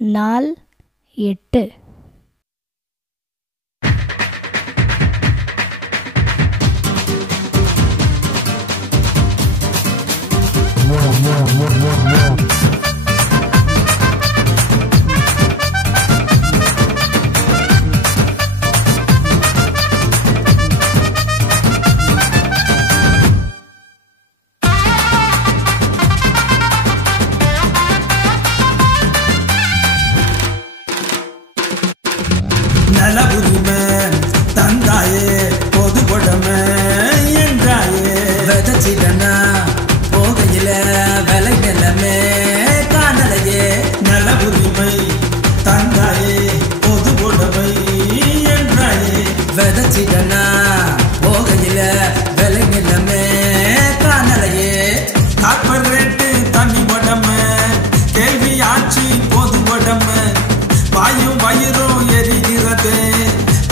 நாள் 8. நலபுரிமை தந்தாயே பொது கொடமை என்றாயே விதைச்சிடனா போகையில விலை நிலமே காணலையே நலபுரிமை தந்தாயே பொது கொடமை என்றாயே விதைச்சிடனா போகையில விலை நிலமே காணலையே காப்பர் ரேட்டு தண்ணி உடமை கேள்வி ஆட்சி பொது உடமை வாயும் வயிறும் எரிகிறது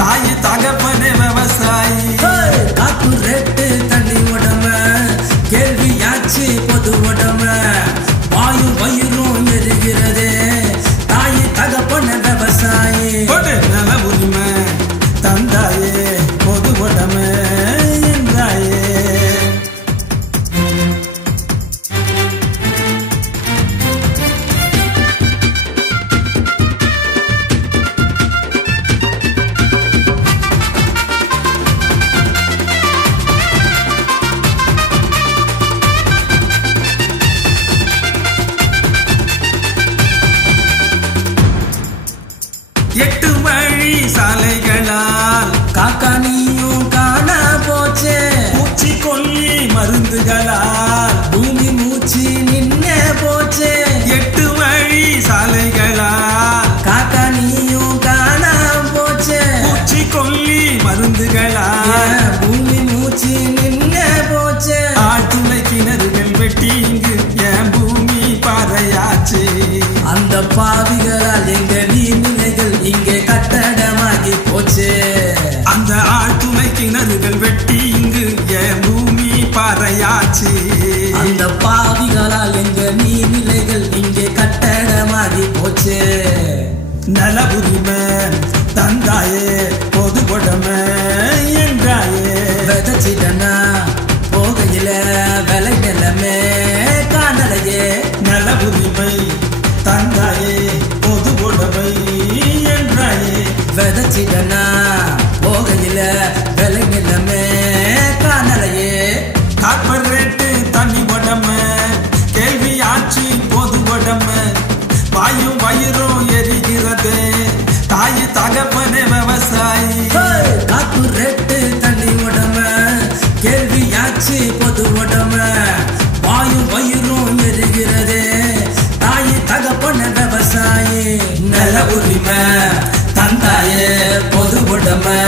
தாய் தகப்பனே விவசாயி காப்பு ரேட்டு தண்ணி உடமை கேள்வியாச்சு பொது உடமை வாயும் வயிறும் எரிகிறது தாய் தகப்பன விவசாயி நல உரிமை தந்தாயே பொது உடமை என்றாயே எட்டு வழி சாலைகளால் காக்கா நீயும் காண போச்சே பூச்சி கொல்லி மருந்துகளால் பூமி மூச்சு நின்னே போச்சே எட்டு வழி சாலைகளால் காக்கா நீயும் காண போச்சே பூச்சி கொல்லி மருந்துகளால் பூமி மூச்சு நின்னே போச்சே ஆழ்துளை கிணறுகள் வெட்டி இங்கு என் பூமி பாறையாச்சு அந்த பாவிகளால் எங்க நீர்நிலைகள் இங்கே கட்டடமாகி போச்சு அந்த ஆழ்துளை கிணறுகள் வெட்டி இங்கு என் பூமி பாறையாச்சு அந்த பாவிகளால் எங்க நீர்நிலைகள் இங்கே கட்டடமாகி போச்சு நலபுரிமை தந்தாயே பொது கொடமை என்றாயே விதைச்சிடனா போகையில விலை நிலமே காணலையே நலபுரிமை தந்தாயே பொது கொடமை என்றாயே விதைச்சிடனா போகையில விலை நிலமே காணலையே காப்பர் ரேட்டு தண்ணி உடமை கேள்வி ஆட்சி பொது உடமை வாயும் வயிறும் எரிகிறது தாய் தகப்பனே விவசாயி காப்பு ரேட்டு தண்ணி உடமை கேள்வியாச்சு பொது உடமை வாயும் வயிறும் எரிகிறது தாய் தகப்பன விவசாயி நல உரிமை தந்தாயே பொது உடமை